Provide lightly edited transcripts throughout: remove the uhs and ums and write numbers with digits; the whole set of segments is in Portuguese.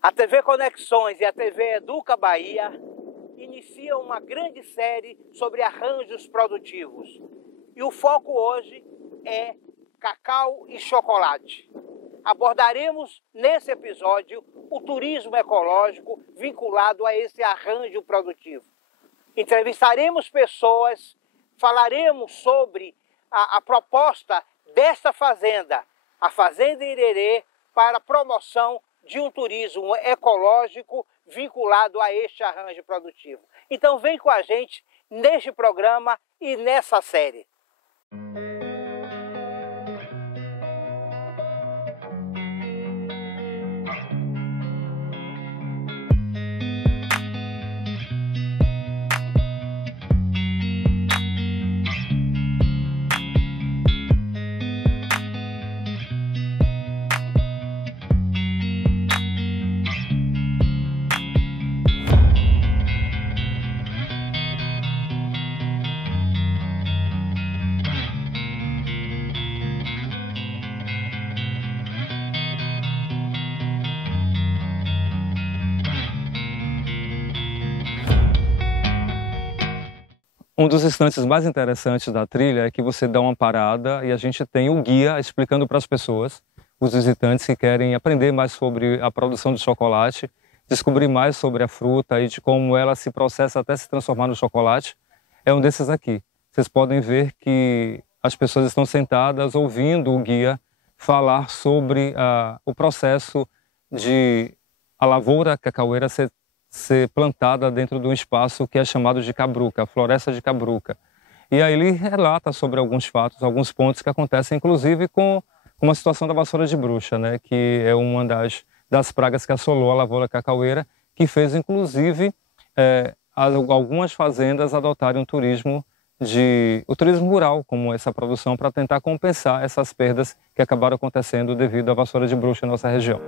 A TV Conexões e a TV Educa Bahia iniciam uma grande série sobre arranjos produtivos. E o foco hoje é cacau e chocolate. Abordaremos nesse episódio o turismo ecológico vinculado a esse arranjo produtivo. Entrevistaremos pessoas, falaremos sobre a proposta desta fazenda, a Fazenda Irerê, para a promoção de um turismo ecológico vinculado a este arranjo produtivo. Então vem com a gente neste programa e nessa série. Um dos instantes mais interessantes da trilha é que você dá uma parada e a gente tem um guia explicando para as pessoas, os visitantes que querem aprender mais sobre a produção de chocolate, descobrir mais sobre a fruta e de como ela se processa até se transformar no chocolate. É um desses aqui. Vocês podem ver que as pessoas estão sentadas ouvindo o guia falar sobre o processo de a lavoura cacaueira ser plantada dentro de um espaço que é chamado de Cabruca, a Floresta de Cabruca. E aí ele relata sobre alguns fatos, alguns pontos que acontecem, inclusive com uma situação da vassoura de bruxa, né, que é uma das pragas que assolou a lavoura cacaueira, que fez, inclusive, algumas fazendas adotarem o turismo rural, como essa produção, para tentar compensar essas perdas que acabaram acontecendo devido à vassoura de bruxa em nossa região.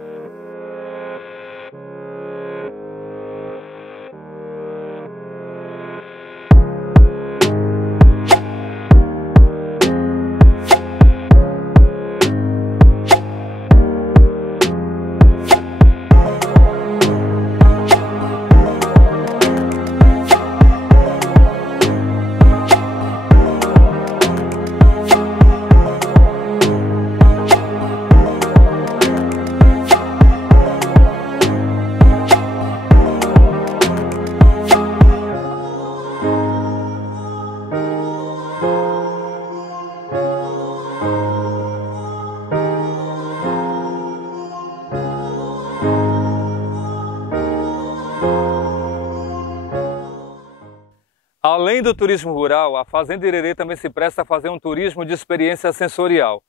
Além do turismo rural, a Fazenda Irerê também se presta a fazer um turismo de experiência sensorial.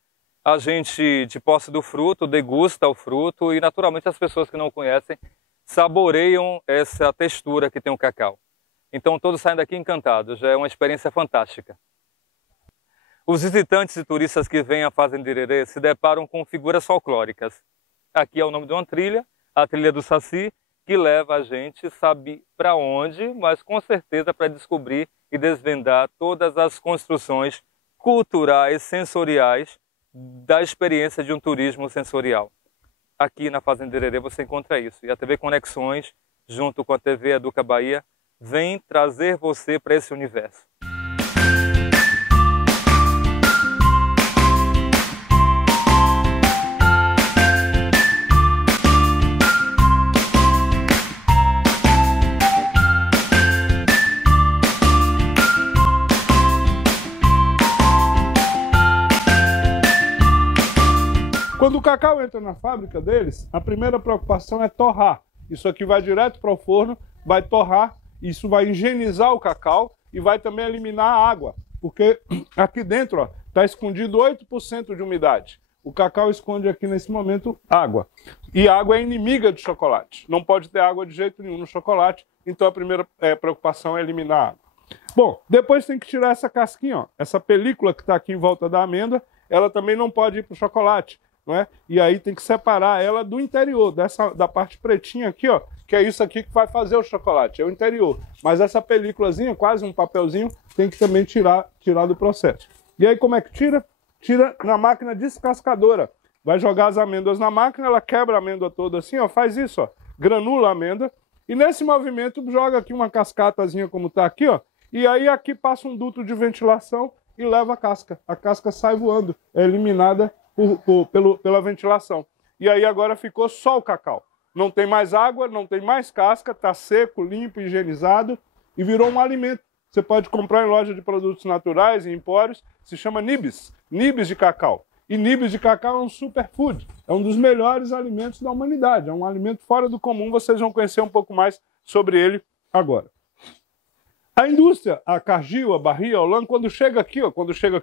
A gente, de posse do fruto, degusta o fruto e, naturalmente, as pessoas que não o conhecem saboreiam essa textura que tem o cacau. Então, todos saem daqui encantados, já é uma experiência fantástica. Os visitantes e turistas que vêm à Fazenda Irerê se deparam com figuras folclóricas. Aqui é o nome de uma trilha, a Trilha do Saci, que leva a gente, sabe para onde, mas com certeza para descobrir e desvendar todas as construções culturais, sensoriais, da experiência de um turismo sensorial. Aqui na Fazenda Irerê você encontra isso. E a TV Conexões, junto com a TV Educa Bahia, vem trazer você para esse universo. Quando o cacau entra na fábrica deles, a primeira preocupação é torrar. Isso aqui vai direto para o forno, vai torrar, isso vai higienizar o cacau e vai também eliminar a água, porque aqui dentro está escondido 8% de umidade. O cacau esconde aqui nesse momento água. E a água é inimiga do chocolate. Não pode ter água de jeito nenhum no chocolate, então a primeira preocupação é eliminar a água. Bom, depois tem que tirar essa casquinha, ó. Essa película que está aqui em volta da amêndoa, ela também não pode ir para o chocolate. Não é? E aí tem que separar ela do interior, da parte pretinha aqui, ó, que é isso aqui que vai fazer o chocolate, é o interior. Mas essa películazinha, quase um papelzinho, tem que também tirar do processo. E aí como é que tira? Tira na máquina descascadora. Vai jogar as amêndoas na máquina, ela quebra a amêndoa toda assim, ó, faz isso, ó. granula a amêndoa, e nesse movimento joga aqui uma cascatazinha como está aqui, ó, e aí aqui passa um duto de ventilação e leva a casca sai voando, é eliminada pela ventilação. E aí agora ficou só o cacau. Não tem mais água, não tem mais casca, está seco, limpo, higienizado e virou um alimento. Você pode comprar em loja de produtos naturais, em empórios, se chama nibs, nibs de cacau. E nibs de cacau é um superfood, é um dos melhores alimentos da humanidade, é um alimento fora do comum, vocês vão conhecer um pouco mais sobre ele agora. A indústria, a Cargill, a Barilla, a Holland, quando chega aqui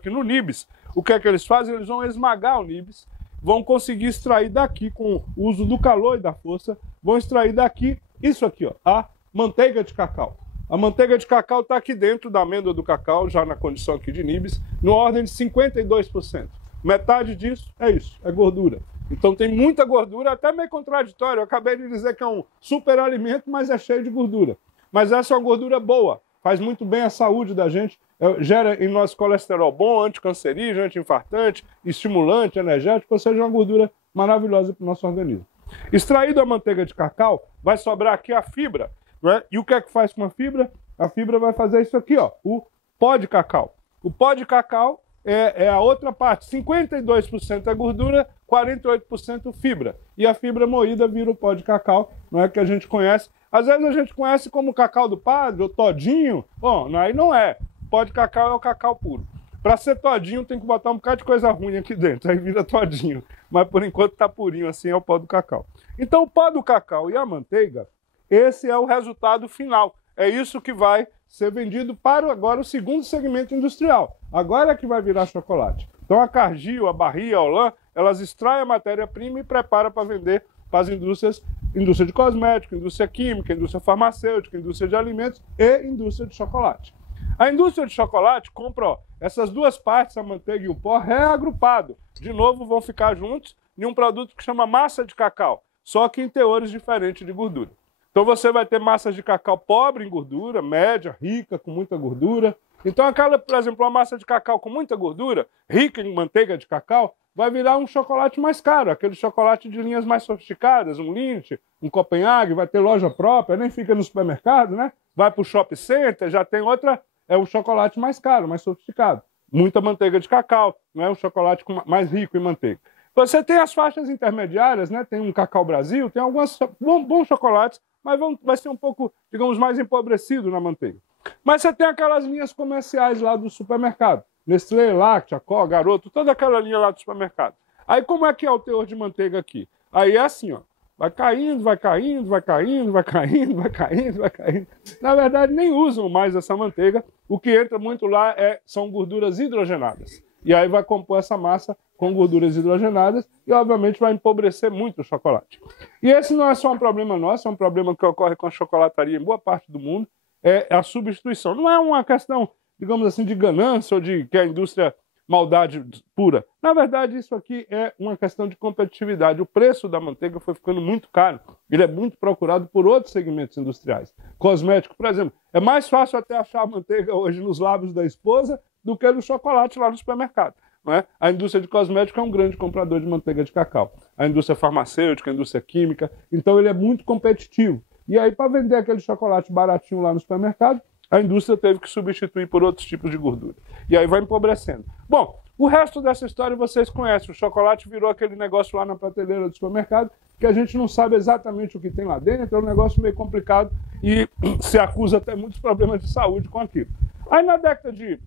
no nibs, o que é que eles fazem? Eles vão esmagar o nibs, vão conseguir extrair daqui, com o uso do calor e da força, vão extrair daqui, isso aqui, ó, a manteiga de cacau. A manteiga de cacau está aqui dentro da amêndoa do cacau, já na condição aqui de nibs, no ordem de 52%. Metade disso é isso, é gordura. Então tem muita gordura, até meio contraditório. Eu acabei de dizer que é um super alimento, mas é cheio de gordura. Mas essa é uma gordura boa, faz muito bem à saúde da gente, gera em nós colesterol bom, anticancerígeno, anti-infartante, estimulante, energético, ou seja, uma gordura maravilhosa para o nosso organismo. Extraído a manteiga de cacau, vai sobrar aqui a fibra, né? E o que é que faz com a fibra? A fibra vai fazer isso aqui, ó, o pó de cacau. O pó de cacau é a outra parte, 52% é gordura, 48% fibra. E a fibra moída vira o pó de cacau, não é que a gente conhece. Às vezes a gente conhece como cacau do padre, ou todinho. Bom, aí não é. Pó de cacau é o cacau puro. Para ser todinho tem que botar um bocado de coisa ruim aqui dentro, aí vira todinho. Mas por enquanto tá purinho assim, é o pó do cacau. Então o pó do cacau e a manteiga, esse é o resultado final. É isso que vai ser vendido para agora o segundo segmento industrial. Agora é que vai virar chocolate. Então a Cargill, a Barilla, a Holland, elas extraem a matéria-prima e preparam para vender para as indústrias, indústria de cosmético, indústria química, indústria farmacêutica, indústria de alimentos e indústria de chocolate. A indústria de chocolate compra essas duas partes, a manteiga e o pó, reagrupado. De novo, vão ficar juntos em um produto que chama massa de cacau, só que em teores diferentes de gordura. Então você vai ter massas de cacau pobre em gordura, média, rica, com muita gordura. Então aquela, por exemplo, uma massa de cacau com muita gordura, rica em manteiga de cacau, vai virar um chocolate mais caro, aquele chocolate de linhas mais sofisticadas, um Lindt, um Copenhague, vai ter loja própria, nem fica no supermercado, né? Vai para o shopping center, já tem outra, é um chocolate mais caro, mais sofisticado. Muita manteiga de cacau, não é um chocolate mais rico em manteiga. Você tem as faixas intermediárias, né? Tem um Cacau Brasil, tem alguns bons chocolates, mas vai ser um pouco, digamos, mais empobrecido na manteiga. Mas você tem aquelas linhas comerciais lá do supermercado. Nestlé, Lacta, Có, Garoto, toda aquela linha lá do supermercado. Aí como é que é o teor de manteiga aqui? Aí é assim, ó. Vai caindo, vai caindo, vai caindo, vai caindo, vai caindo, vai caindo. Na verdade, nem usam mais essa manteiga. O que entra muito lá são gorduras hidrogenadas. E aí vai compor essa massa com gorduras hidrogenadas e, obviamente, vai empobrecer muito o chocolate. E esse não é só um problema nosso, é um problema que ocorre com a chocolataria em boa parte do mundo, é a substituição. Não é uma questão, digamos assim, de ganância ou de que a indústria maldade pura. Na verdade, isso aqui é uma questão de competitividade. O preço da manteiga foi ficando muito caro. Ele é muito procurado por outros segmentos industriais. Cosmético, por exemplo. É mais fácil até achar a manteiga hoje nos lábios da esposa do que no chocolate lá no supermercado. Não é? A indústria de cosmético é um grande comprador de manteiga de cacau. A indústria farmacêutica, a indústria química. Então ele é muito competitivo. E aí, para vender aquele chocolate baratinho lá no supermercado, a indústria teve que substituir por outros tipos de gordura. E aí vai empobrecendo. Bom, o resto dessa história vocês conhecem. O chocolate virou aquele negócio lá na prateleira do supermercado que a gente não sabe exatamente o que tem lá dentro. É um negócio meio complicado e se acusa até muitos problemas de saúde com aquilo. Aí na década de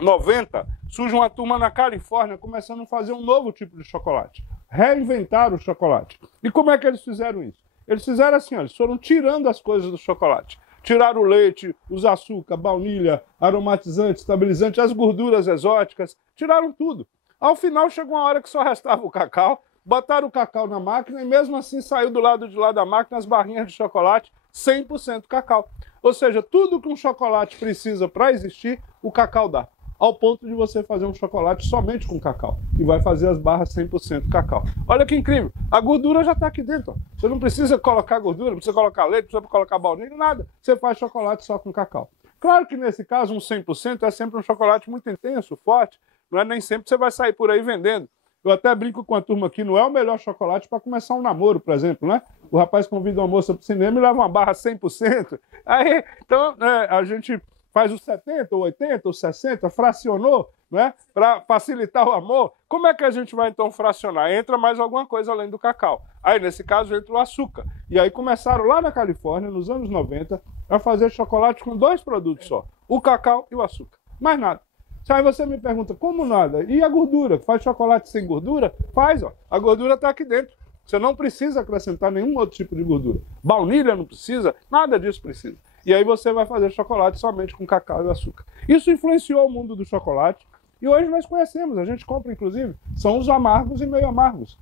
90, surge uma turma na Califórnia começando a fazer um novo tipo de chocolate. Reinventar o chocolate. E como é que eles fizeram isso? Eles fizeram assim, ó, eles foram tirando as coisas do chocolate. Tiraram o leite, os açúcar, baunilha, aromatizante, estabilizante, as gorduras exóticas, tiraram tudo. Ao final chegou uma hora que só restava o cacau, botaram o cacau na máquina e mesmo assim saiu do lado de lá da máquina as barrinhas de chocolate 100% cacau. Ou seja, tudo que um chocolate precisa para existir, o cacau dá. Ao ponto de você fazer um chocolate somente com cacau. E vai fazer as barras 100% cacau. Olha que incrível. A gordura já está aqui dentro. Ó. Você não precisa colocar gordura, não precisa colocar leite, não precisa colocar baunilha, nada. Você faz chocolate só com cacau. Claro que nesse caso, um 100% é sempre um chocolate muito intenso, forte. Não é nem sempre você vai sair por aí vendendo. Eu até brinco com a turma aqui, não é o melhor chocolate para começar um namoro, por exemplo, né? O rapaz convida uma moça para o cinema e leva uma barra 100%. Aí, então, a gente faz os 70, ou 80, ou 60, fracionou, né? Para facilitar o amor. Como é que a gente vai, então, fracionar? Entra mais alguma coisa além do cacau. Aí, nesse caso, entra o açúcar. E aí começaram lá na Califórnia, nos anos 90, a fazer chocolate com 2 produtos só. O cacau e o açúcar. Mais nada. Aí você me pergunta, como nada? E a gordura? Faz chocolate sem gordura? Faz, ó. A gordura está aqui dentro. Você não precisa acrescentar nenhum outro tipo de gordura. Baunilha não precisa, nada disso precisa. E aí você vai fazer chocolate somente com cacau e açúcar. Isso influenciou o mundo do chocolate e hoje nós conhecemos, a gente compra inclusive, são os amargos e meio amargos.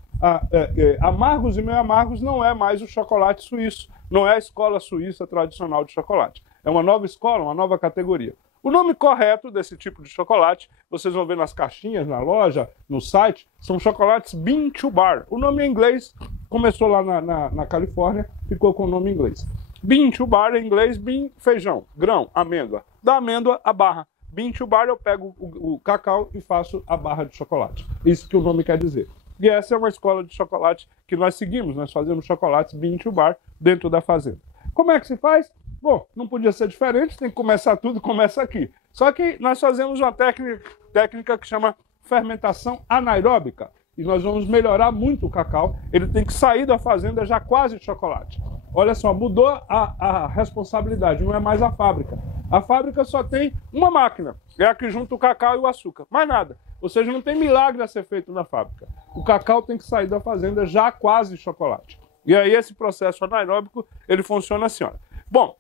Amargos e meio amargos não é mais o chocolate suíço, não é a escola suíça tradicional de chocolate. É uma nova escola, uma nova categoria. O nome correto desse tipo de chocolate, vocês vão ver nas caixinhas, na loja, no site, são chocolates Bean to Bar. O nome em inglês começou lá na Califórnia, ficou com o nome em inglês. Bean to Bar em inglês, bean, feijão, grão, amêndoa. Da amêndoa, a barra. Bean to Bar eu pego o cacau e faço a barra de chocolate. Isso que o nome quer dizer. E essa é uma escola de chocolate que nós seguimos, nós fazemos chocolates Bean to Bar dentro da fazenda. Como é que se faz? Bom, não podia ser diferente, tem que começar tudo, começa aqui. Só que nós fazemos uma técnica que chama fermentação anaeróbica. E nós vamos melhorar muito o cacau. Ele tem que sair da fazenda já quase de chocolate. Olha só, mudou a responsabilidade, não é mais a fábrica. A fábrica só tem uma máquina, é a que junta o cacau e o açúcar, mais nada. Ou seja, não tem milagre a ser feito na fábrica. O cacau tem que sair da fazenda já quase de chocolate. E aí esse processo anaeróbico, ele funciona assim, olha. Bom,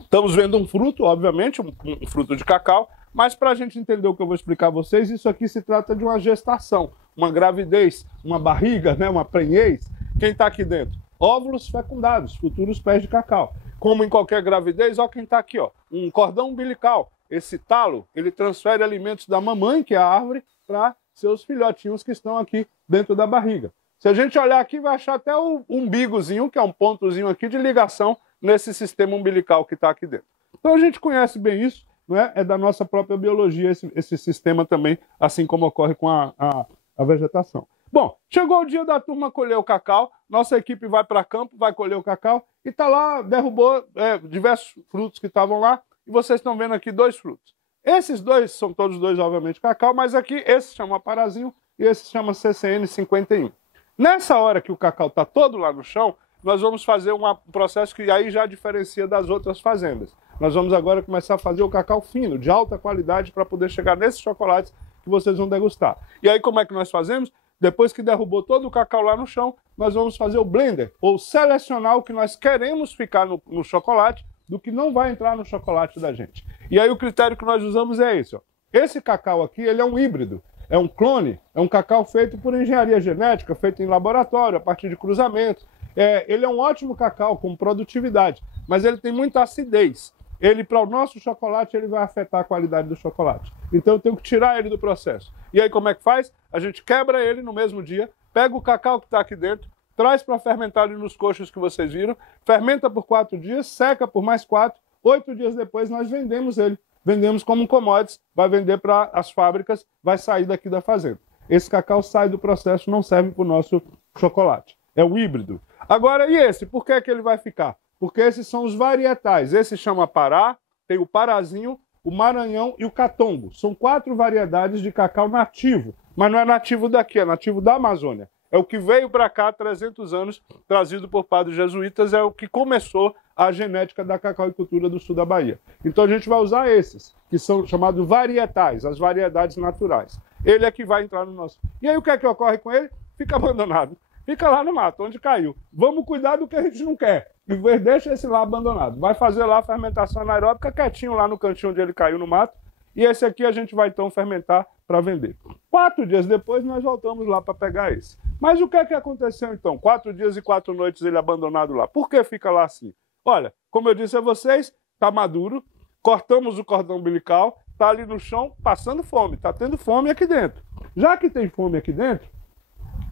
estamos vendo um fruto, obviamente, um fruto de cacau, mas para a gente entender o que eu vou explicar a vocês, isso aqui se trata de uma gestação, uma gravidez, uma barriga, né, uma prenhez. Quem está aqui dentro? Óvulos fecundados, futuros pés de cacau. Como em qualquer gravidez, olha quem está aqui, ó, um cordão umbilical. Esse talo, ele transfere alimentos da mamãe, que é a árvore, para seus filhotinhos que estão aqui dentro da barriga. Se a gente olhar aqui, vai achar até o umbigozinho, que é um pontozinho aqui de ligação nesse sistema umbilical que está aqui dentro. Então a gente conhece bem isso, não é? É da nossa própria biologia esse sistema também, assim como ocorre com a vegetação. Bom, chegou o dia da turma colher o cacau, nossa equipe vai para campo, vai colher o cacau e está lá, derrubou diversos frutos que estavam lá e vocês estão vendo aqui 2 frutos. Esses 2 são todos 2, obviamente, cacau, mas aqui esse se chama parazinho e esse se chama CCN 51. Nessa hora que o cacau está todo lá no chão, nós vamos fazer um processo que aí já diferencia das outras fazendas. Nós vamos agora começar a fazer o cacau fino, de alta qualidade, para poder chegar nesses chocolates que vocês vão degustar. E aí como é que nós fazemos? Depois que derrubou todo o cacau lá no chão, nós vamos fazer o blender, ou selecionar o que nós queremos ficar no chocolate, do que não vai entrar no chocolate da gente. E aí o critério que nós usamos é esse, ó. Esse cacau aqui, ele é um híbrido. É um clone, é um cacau feito por engenharia genética, feito em laboratório, a partir de cruzamentos. Ele é um ótimo cacau com produtividade, mas ele tem muita acidez. Ele, para o nosso chocolate, ele vai afetar a qualidade do chocolate. Então eu tenho que tirar ele do processo. E aí como é que faz? A gente quebra ele no mesmo dia, pega o cacau que está aqui dentro, traz para fermentar ali nos coxos que vocês viram, fermenta por 4 dias, seca por mais 4, 8 dias depois nós vendemos ele. Vendemos como um commodities, vai vender para as fábricas, vai sair daqui da fazenda. Esse cacau sai do processo, não serve para o nosso chocolate. É o híbrido. Agora, e esse? Por que ele vai ficar? Porque esses são os varietais. Esse chama Pará, tem o Parazinho, o Maranhão e o Catongo. São 4 variedades de cacau nativo, mas não é nativo daqui, é nativo da Amazônia. É o que veio para cá há 300 anos, trazido por padres jesuítas, é o que começou a genética da cacauicultura do sul da Bahia. Então a gente vai usar esses, que são chamados varietais, as variedades naturais. Ele é que vai entrar no nosso... E aí o que é que ocorre com ele? Fica abandonado. Fica lá no mato, onde caiu. Vamos cuidar do que a gente não quer. E deixa esse lá abandonado. Vai fazer lá a fermentação anaeróbica quietinho lá no cantinho onde ele caiu no mato. E esse aqui a gente vai então fermentar para vender. 4 dias depois nós voltamos lá para pegar esse. Mas o que é que aconteceu então? 4 dias e 4 noites ele abandonado lá. Por que fica lá assim? Olha, como eu disse a vocês, está maduro, cortamos o cordão umbilical, está ali no chão passando fome, está tendo fome aqui dentro. Já que tem fome aqui dentro,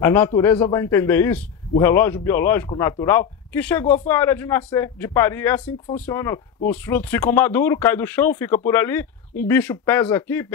a natureza vai entender isso, o relógio biológico natural, que chegou, foi a hora de nascer, de parir, é assim que funciona. Os frutos ficam maduros, cai do chão, fica por ali, um bicho pesa aqui,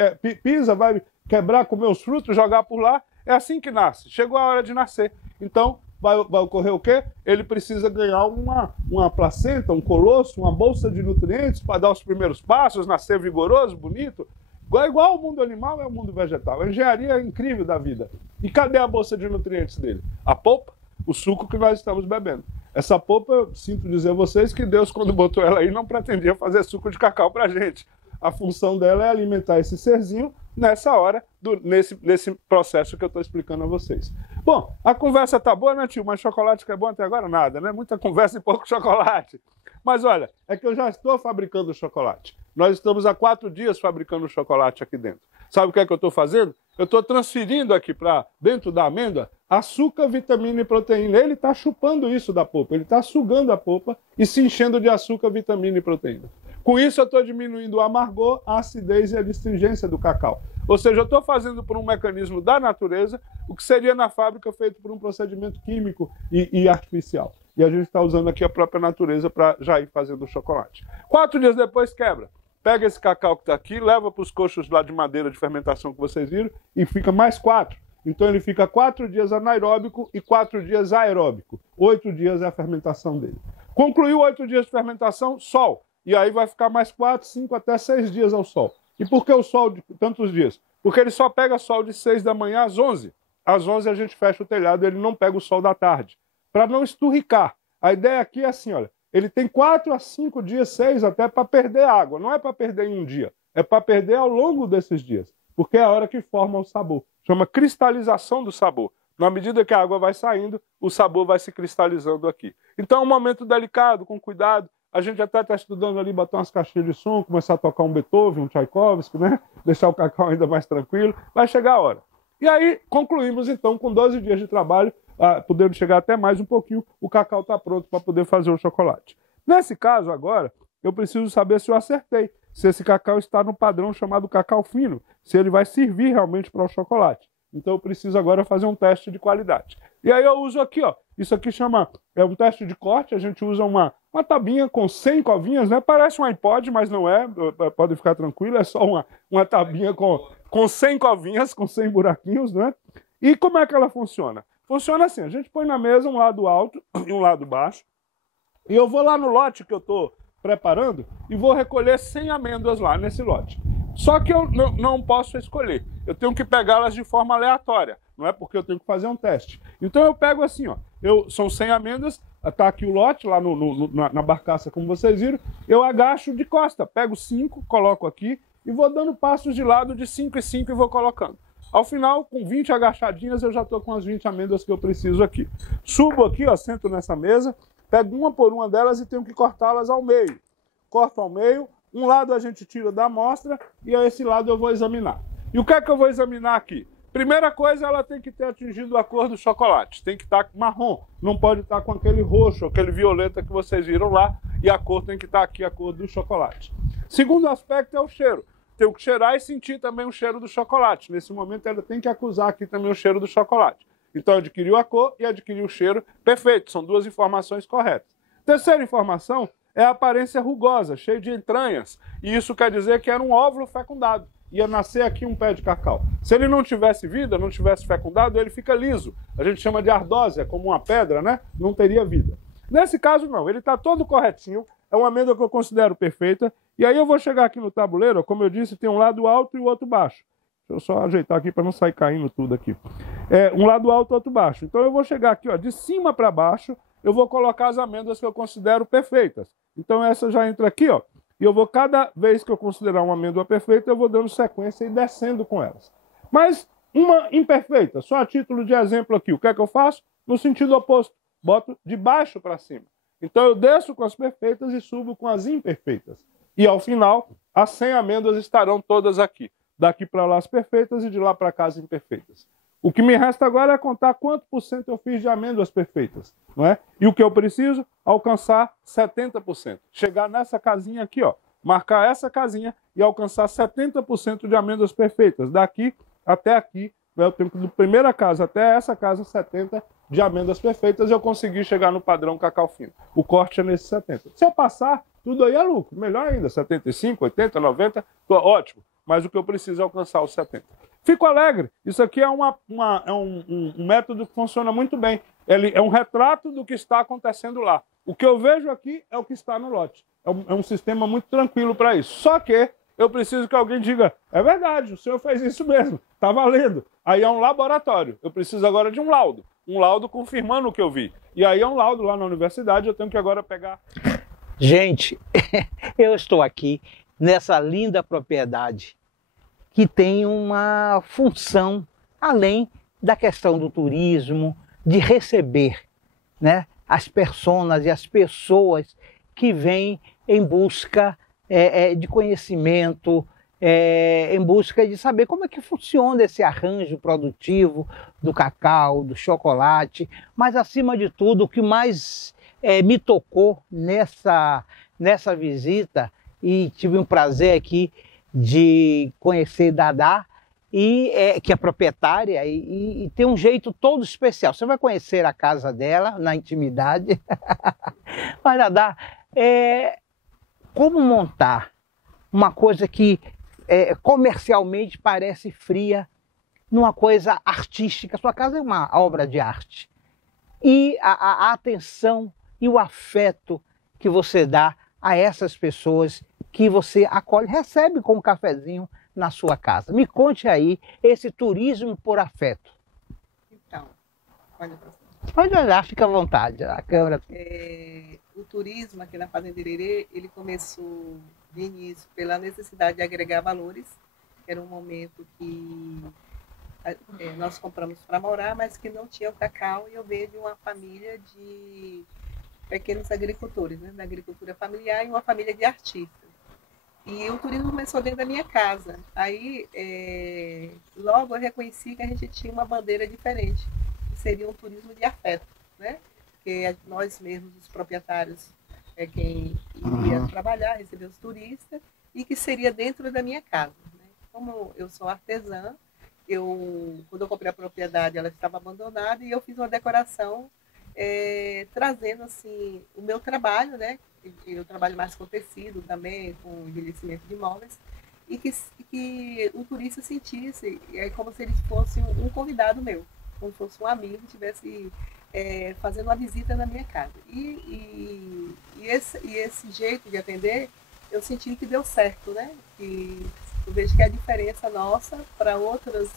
pisa, vai quebrar, comer os frutos, jogar por lá, É assim que nasce. Chegou a hora de nascer. Então, vai ocorrer o quê? Ele precisa ganhar uma placenta, um colosso, uma bolsa de nutrientes para dar os primeiros passos, nascer vigoroso, bonito. Igual o mundo animal é o mundo vegetal. A engenharia é incrível da vida. E cadê a bolsa de nutrientes dele? A polpa, o suco que nós estamos bebendo. Essa polpa, eu sinto dizer a vocês que Deus, quando botou ela aí, não pretendia fazer suco de cacau para a gente. A função dela é alimentar esse serzinho nessa hora, nesse processo que eu estou explicando a vocês. Bom, a conversa tá boa, né, tio? Mas chocolate que é bom até agora? Nada, né? Muita conversa e pouco chocolate. Mas olha, é que eu já estou fabricando chocolate. Nós estamos há 4 dias fabricando chocolate aqui dentro. Sabe o que é que eu estou fazendo? Eu estou transferindo aqui para dentro da amêndoa açúcar, vitamina e proteína. Ele está chupando isso da polpa, ele está sugando a polpa e se enchendo de açúcar, vitamina e proteína. Com isso eu estou diminuindo o amargor, a acidez e a astringência do cacau. Ou seja, eu estou fazendo por um mecanismo da natureza o que seria na fábrica feito por um procedimento químico e artificial. E a gente está usando aqui a própria natureza para já ir fazendo o chocolate. 4 dias depois quebra. Pega esse cacau que está aqui, leva para os coxos lá de madeira de fermentação que vocês viram e fica mais 4. Então ele fica 4 dias anaeróbico e 4 dias aeróbico. 8 dias é a fermentação dele. Concluiu 8 dias de fermentação, sol. E aí vai ficar mais 4, 5 até 6 dias ao sol. E por que o sol de tantos dias? Porque ele só pega sol de 6 da manhã às 11. Às 11 a gente fecha o telhado, ele não pega o sol da tarde. Para não esturricar. A ideia aqui é assim, olha. Ele tem 4 a 5 dias, 6 até para perder água. Não é para perder em um dia. É para perder ao longo desses dias. Porque é a hora que forma o sabor. Chama cristalização do sabor. Na medida que a água vai saindo, o sabor vai se cristalizando aqui. Então é um momento delicado, com cuidado. A gente até está estudando ali, botar umas caixinhas de som, começar a tocar um Beethoven, um Tchaikovsky, né? Deixar o cacau ainda mais tranquilo. Vai chegar a hora. E aí concluímos então com 12 dias de trabalho, podendo chegar até mais um pouquinho, o cacau está pronto para poder fazer o chocolate. Nesse caso agora, eu preciso saber se eu acertei, se esse cacau está no padrão chamado cacau fino, se ele vai servir realmente para o chocolate. Então eu preciso agora fazer um teste de qualidade. E aí eu uso aqui, ó, isso aqui é um teste de corte, a gente usa uma tabinha com 100 covinhas, né? Parece um iPod, mas não é, pode ficar tranquilo, é só uma tabinha com 100 covinhas, com 100 buraquinhos, né? E como é que ela funciona? Funciona assim, a gente põe na mesa um lado alto e um lado baixo, e eu vou lá no lote que eu estou preparando e vou recolher 100 amêndoas lá nesse lote. Só que eu não posso escolher, eu tenho que pegá-las de forma aleatória, não é porque eu tenho que fazer um teste. Então eu pego assim, ó, são 100 amêndoas, está aqui o lote, lá na barcaça, como vocês viram, eu agacho de costa, pego 5, coloco aqui e vou dando passos de lado de 5 em 5 e vou colocando. Ao final, com 20 agachadinhas, eu já estou com as 20 amêndoas que eu preciso aqui. Subo aqui, ó, sento nessa mesa, pego uma por uma delas e tenho que cortá-las ao meio. Corto ao meio, um lado a gente tira da amostra e a esse lado eu vou examinar. E o que é que eu vou examinar aqui? Primeira coisa, ela tem que ter atingido a cor do chocolate. Tem que estar marrom, não pode estar com aquele roxo, aquele violeta que vocês viram lá, e a cor tem que estar aqui, a cor do chocolate. Segundo aspecto é o cheiro. Tenho que cheirar e sentir também o cheiro do chocolate. Nesse momento ela tem que acusar aqui também o cheiro do chocolate. Então adquiriu a cor e adquiriu o cheiro. Perfeito, são 2 informações corretas. Terceira informação é a aparência rugosa, cheia de entranhas. E isso quer dizer que era um óvulo fecundado. Ia nascer aqui um pé de cacau. Se ele não tivesse vida, não tivesse fecundado, ele fica liso. A gente chama de ardósia, como uma pedra, né? Não teria vida. Nesse caso não, ele está todo corretinho. É uma amêndoa que eu considero perfeita. E aí eu vou chegar aqui no tabuleiro, como eu disse, tem um lado alto e o outro baixo. Deixa eu só ajeitar aqui para não sair caindo tudo aqui. Um lado alto e outro baixo. Então eu vou chegar aqui, ó, de cima para baixo, eu vou colocar as amêndoas que eu considero perfeitas. Então essa já entra aqui, ó. E eu vou, cada vez que eu considerar uma amêndoa perfeita, eu vou dando sequência e descendo com elas. Mas uma imperfeita, só a título de exemplo aqui, o que é que eu faço? No sentido oposto, boto de baixo para cima. Então eu desço com as perfeitas e subo com as imperfeitas. E ao final, as 100 amêndoas estarão todas aqui. Daqui para lá as perfeitas e de lá para cá as imperfeitas. O que me resta agora é contar quanto % eu fiz de amêndoas perfeitas, não é? E o que eu preciso? Alcançar 70%. Chegar nessa casinha aqui, ó, marcar essa casinha e alcançar 70% de amêndoas perfeitas. Daqui até aqui, né, eu tenho que, da primeira casa até essa casa, 70 de amêndoas perfeitas, eu consegui chegar no padrão cacau fino. O corte é nesse 70. Se eu passar, tudo aí é lucro. Melhor ainda, 75, 80, 90, ótimo. Mas o que eu preciso é alcançar os 70. Fico alegre. Isso aqui é um método que funciona muito bem. Ele é um retrato do que está acontecendo lá. O que eu vejo aqui é o que está no lote. É um sistema muito tranquilo para isso. Só que eu preciso que alguém diga, é verdade, o senhor fez isso mesmo, está valendo. Aí é um laboratório. Eu preciso agora de um laudo confirmando o que eu vi. E aí é um laudo lá na universidade, eu tenho que agora pegar. Gente, eu estou aqui nessa linda propriedade que tem uma função além da questão do turismo, de receber, né, as personas e as pessoas que vêm em busca de conhecimento, em busca de saber como é que funciona esse arranjo produtivo do cacau, do chocolate, mas acima de tudo o que mais me tocou nessa visita, e tive um prazer aqui de conhecer Dadá, que é proprietária e tem um jeito todo especial. Você vai conhecer a casa dela na intimidade. Mas Dadá, como montar uma coisa que comercialmente parece fria numa coisa artística? Sua casa é uma obra de arte. E a atenção e o afeto que você dá a essas pessoas que você acolhe, recebe com um cafezinho na sua casa. Me conte aí esse turismo por afeto. Então, olha para você. Pode olhar, fica à vontade, a câmera. O turismo aqui na Fazenda Irerê, ele começou de início pela necessidade de agregar valores. Era um momento que nós compramos para morar, mas que não tinha o cacau, e eu veio de uma família de pequenos agricultores, né, da agricultura familiar, e uma família de artistas. E o turismo começou dentro da minha casa. Aí, logo eu reconheci que a gente tinha uma bandeira diferente, que seria um turismo de afeto, né? Porque nós mesmos, os proprietários, quem iria trabalhar, receber os turistas, e que seria dentro da minha casa, né? Como eu sou artesã, quando eu comprei a propriedade, ela estava abandonada, e eu fiz uma decoração trazendo assim o meu trabalho, né? Eu trabalho mais com tecido também, com envelhecimento de móveis, e que o turista sentisse como se ele fosse um convidado meu, como se fosse um amigo que estivesse fazendo uma visita na minha casa. E esse jeito de atender, eu senti que deu certo, né? E eu vejo que a diferença nossa para outros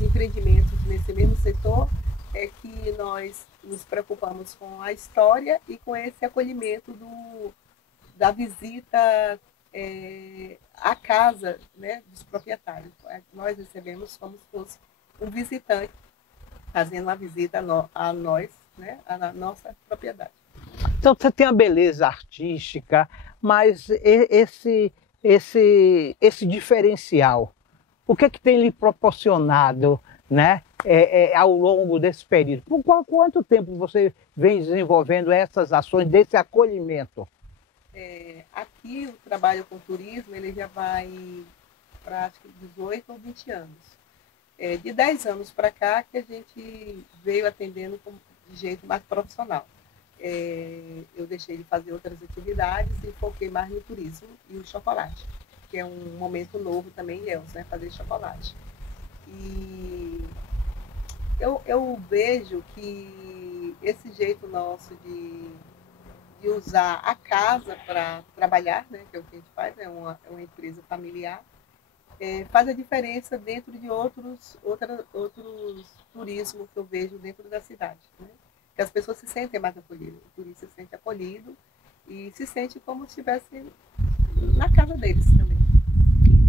empreendimentos nesse mesmo setor é que nós nos preocupamos com a história e com esse acolhimento da visita à casa, né, dos proprietários. Nós recebemos como se fosse um visitante fazendo uma visita a nós, né, à nossa propriedade. Então você tem a beleza artística, mas esse diferencial, o que é que tem lhe proporcionado, né, ao longo desse período? Por quanto tempo você vem desenvolvendo essas ações desse acolhimento? Aqui o trabalho com turismo ele já vai para acho que 18 ou 20 anos. De 10 anos para cá que a gente veio atendendo de jeito mais profissional. Eu deixei de fazer outras atividades e foquei mais no turismo e o chocolate, que é um momento novo também em Ilhéus, né, fazer chocolate. E eu vejo que esse jeito nosso de usar a casa para trabalhar, né, que é o que a gente faz, é uma empresa familiar, faz a diferença dentro de outros turismos que eu vejo dentro da cidade, né? Que as pessoas se sentem mais acolhidas, o turista se sente acolhido e se sente como se estivesse na casa deles também.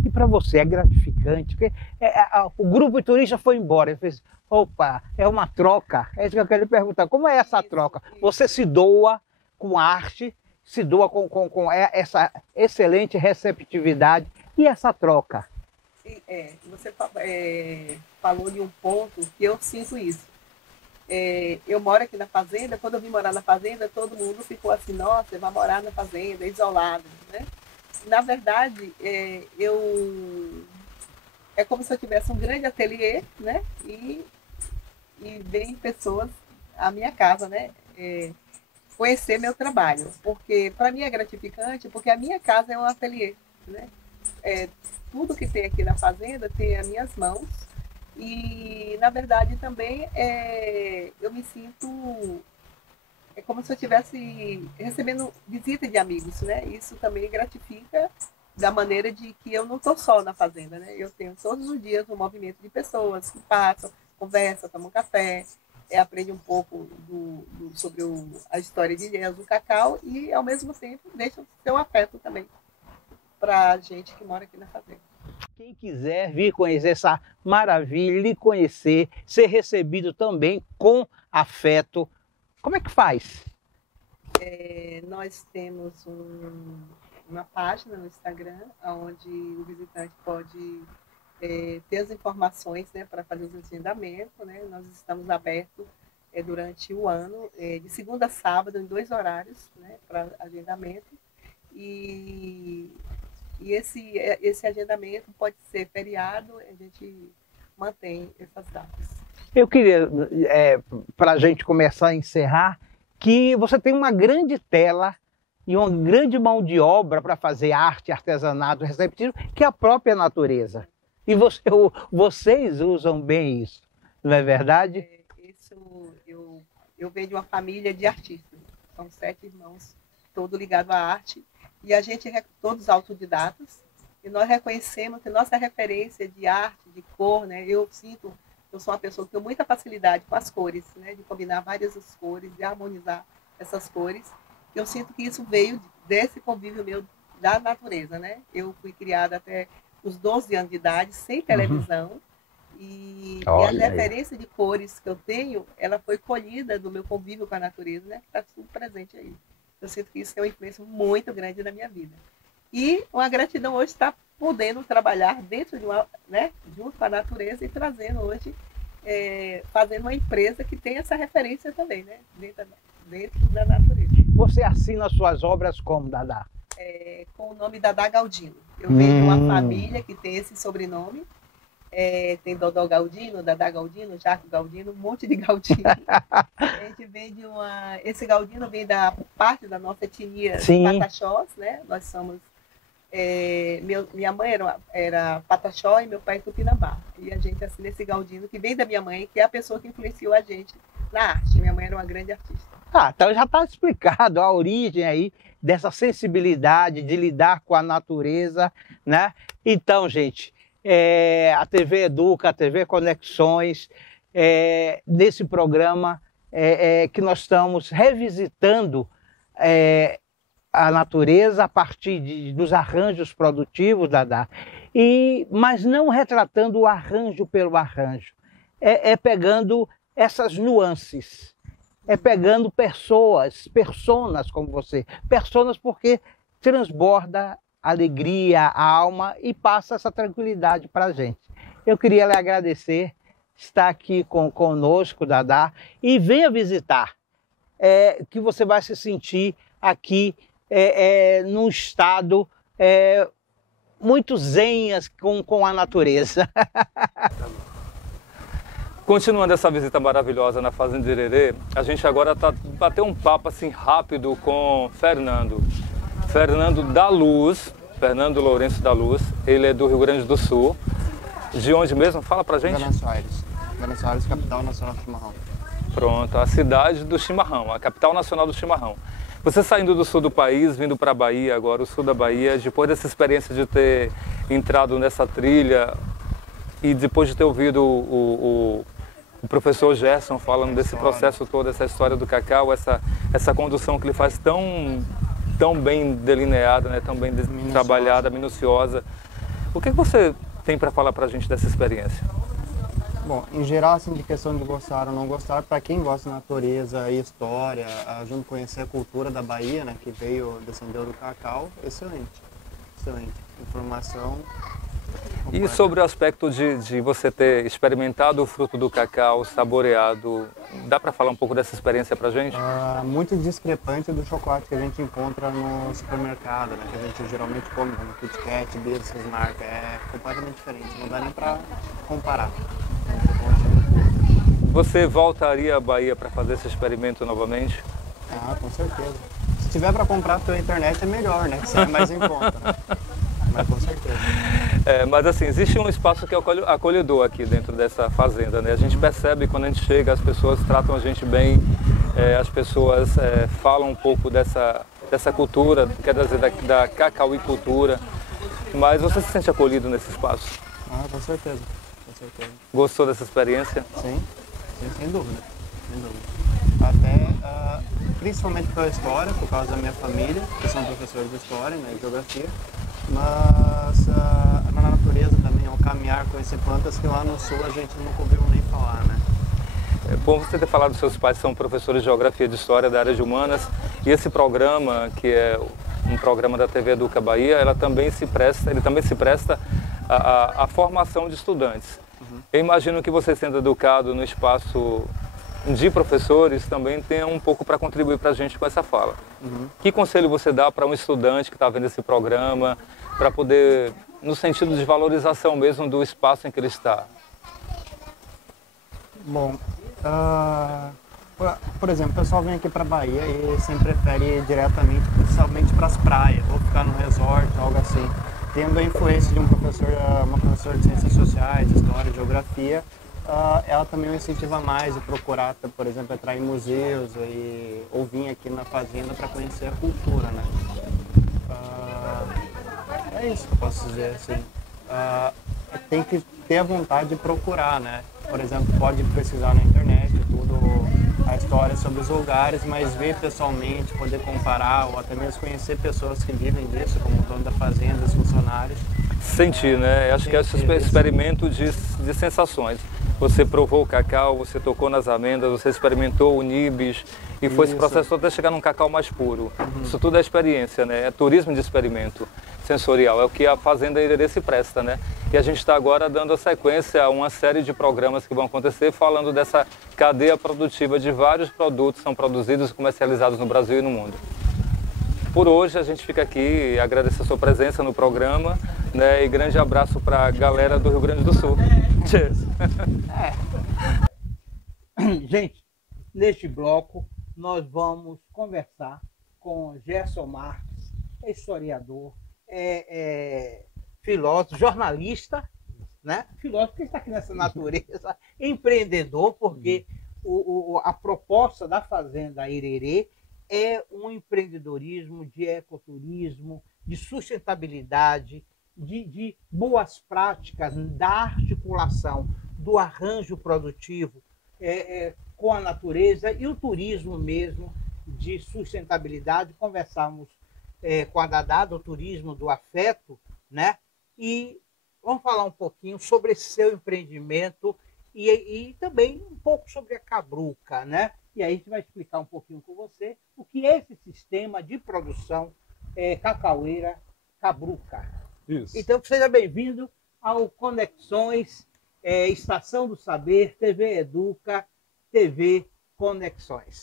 E para você é gratificante, porque o grupo de turista foi embora, ele fez, opa, é uma troca, é isso que eu quero lhe perguntar, como é essa troca? Você se doa com arte, se doa com essa excelente receptividade, e essa troca? Você falou de um ponto que eu sinto isso. Eu moro aqui na fazenda, quando eu vim morar na fazenda, todo mundo ficou assim, nossa, você vai morar na fazenda, isolado, né? Na verdade, é como se eu tivesse um grande ateliê, né? E vem pessoas à minha casa, né? Conhecer meu trabalho, porque para mim é gratificante, porque a minha casa é um ateliê, né? tudo que tem aqui na fazenda tem as minhas mãos. E, na verdade, também eu me sinto como se eu estivesse recebendo visita de amigos, né? Isso também gratifica da maneira de que eu não estou só na fazenda, né? Eu tenho todos os dias um movimento de pessoas que passam, conversam, tomam café, aprendem um pouco sobre a história de Ilhéus do cacau e, ao mesmo tempo, deixam seu afeto também para a gente que mora aqui na fazenda. Quem quiser vir conhecer essa maravilha, lhe conhecer, ser recebido também com afeto, como é que faz? Nós temos uma página no Instagram, onde o visitante pode ter as informações, né, para fazer os agendamentos. Né? Nós estamos abertos durante o ano, de segunda a sábado, em 2 horários, né, para agendamento. E esse agendamento pode ser feriado, a gente mantém essas datas. Eu queria, para a gente começar a encerrar, que você tem uma grande tela e uma grande mão de obra para fazer arte, artesanato, receptivo, que é a própria natureza. E vocês usam bem isso, não é verdade? Eu venho de uma família de artistas, são 7 irmãos, todos ligados à arte, e a gente é todos autodidatas, e nós reconhecemos que nossa referência de arte, de cor, né, eu sou uma pessoa que tem muita facilidade com as cores, né, de combinar várias cores, de harmonizar essas cores. Eu sinto que isso veio desse convívio meu da natureza, né? Eu fui criada até os 12 anos de idade, sem televisão, e a referência de cores que eu tenho, ela foi colhida do meu convívio com a natureza, né? Que está tudo presente aí. Eu sinto que isso tem uma influência muito grande na minha vida. E uma gratidão hoje está podendo trabalhar dentro de junto com a natureza e trazendo hoje, fazendo uma empresa que tem essa referência também, né? Dentro da natureza. Você assina suas obras como, Dadá? Com o nome Dadá Galdino. Eu venho de uma família que tem esse sobrenome. Tem Dodó Galdino, Dadá Galdino, Jaco Galdino, um monte de Galdino. A gente vem de esse Galdino vem da parte da nossa etnia Pataxós, né? Nós somos... minha mãe era Pataxó e meu pai Tupinambá. E a gente assina esse Galdino, que vem da minha mãe, que é a pessoa que influenciou a gente na arte. Minha mãe era uma grande artista. Então já está explicado a origem aí dessa sensibilidade de lidar com a natureza, né? Então, gente, a TV Educa, a TV Conexões, nesse programa que nós estamos revisitando a natureza a partir dos arranjos produtivos, Dadá, mas não retratando o arranjo pelo arranjo, pegando essas nuances, pegando personas como você, personas porque transborda alegria, a alma e passa essa tranquilidade para a gente. Eu queria lhe agradecer, estar aqui conosco, Dadá, e venha visitar, que você vai se sentir aqui num estado muito zen com a natureza. Continuando essa visita maravilhosa na Fazenda Irerê, a gente agora bateu um papo assim rápido com Fernando da Luz, Fernando Lourenço da Luz. Ele é do Rio Grande do Sul. De onde mesmo? Fala pra gente. Venâncio Aires, capital nacional do chimarrão. Pronto, a cidade do chimarrão, a capital nacional do chimarrão. Você saindo do sul do país, vindo para a Bahia agora, o sul da Bahia, depois dessa experiência de ter entrado nessa trilha e depois de ter ouvido o professor Gerson falando desse processo todo, essa história do cacau, essa condução que ele faz tão bem delineada, né, tão bem trabalhada, minuciosa. O que você tem para falar para a gente dessa experiência? Bom, em geral, assim, de questão de gostar ou não gostar, para quem gosta de natureza e história, junto conhecer a cultura da Bahia, né, que descendeu do cacau, excelente. Informação. E sobre o aspecto de você ter experimentado o fruto do cacau, saboreado, dá para falar um pouco dessa experiência para a gente? Muito discrepante do chocolate que a gente encontra no supermercado, né, que a gente geralmente come como Kit Kat, Beers, essas marcas. É completamente diferente, não dá nem para comparar. Você voltaria à Bahia para fazer esse experimento novamente? Com certeza. Se tiver para comprar pela internet é melhor, né? Que sai mais em conta. Mas com certeza. Mas assim, existe um espaço que é acolhedor aqui dentro dessa fazenda, né? A gente percebe quando a gente chega, as pessoas tratam a gente bem, as pessoas falam um pouco dessa cultura, quer dizer, da cacauicultura. Mas você se sente acolhido nesse espaço? Ah, com certeza, com certeza. Gostou dessa experiência? Sim, sem dúvida, sem dúvida. Até, principalmente pela história, por causa da minha família, que são professores de história, né, de geografia, mas na natureza também, ao caminhar, conhecer plantas que lá no sul a gente nunca ouviu nem falar, né? É bom você ter falado que seus pais são professores de geografia e de história da área de humanas, e esse programa, que é um programa da TV Educa Bahia, ele também se presta à formação de estudantes. Eu imagino que você, sendo educado no espaço de professores, também tenha um pouco para contribuir para a gente com essa fala. Que conselho você dá para um estudante que está vendo esse programa, para poder, no sentido de valorização mesmo do espaço em que ele está? Bom, por exemplo, o pessoal vem aqui para a Bahia e sempre prefere ir diretamente, principalmente para as praias, ou ficar no resort, algo assim. Tendo a influência de uma professora de Ciências Sociais, História, Geografia, ela também o incentiva mais a procurar, por exemplo, entrar em museus ou vir aqui na fazenda para conhecer a cultura, né? É isso que eu posso dizer, assim. Tem que ter a vontade de procurar, né? Por exemplo, pode pesquisar na internet a história sobre os lugares, mas ver pessoalmente, poder comparar ou até mesmo conhecer pessoas que vivem disso, como o dono da fazenda, os funcionários. Sentir, né? Acho que é esse experimento de sensações. Você provou o cacau, você tocou nas amêndoas, você experimentou o nibs e foi esse processo todo até chegar num cacau mais puro. Isso tudo é experiência, né? É turismo de experimento sensorial, é o que a Fazenda Irerê se presta, né? E a gente está agora dando a sequência a uma série de programas que vão acontecer falando dessa cadeia produtiva de vários produtos que são produzidos e comercializados no Brasil e no mundo. Por hoje a gente fica aqui e agradece a sua presença no programa, né? E grande abraço para a galera do Rio Grande do Sul. Cheers! Gente, neste bloco nós vamos conversar com Gerson Marques, historiador, filósofo, jornalista, né? Filósofo que está aqui nessa natureza, empreendedor, porque a proposta da Fazenda Irerê é um empreendedorismo de ecoturismo, de sustentabilidade, de boas práticas da articulação do arranjo produtivo com a natureza e o turismo mesmo de sustentabilidade. Conversamos com a Dadá do turismo do afeto, né? E vamos falar um pouquinho sobre esse seu empreendimento e também um pouco sobre a Cabruca, né? E aí a gente vai explicar um pouquinho com você o que é esse sistema de produção cacaueira Cabruca. Isso. Então seja bem-vindo ao Conexões, Estação do Saber, TV Educa, TV Conexões.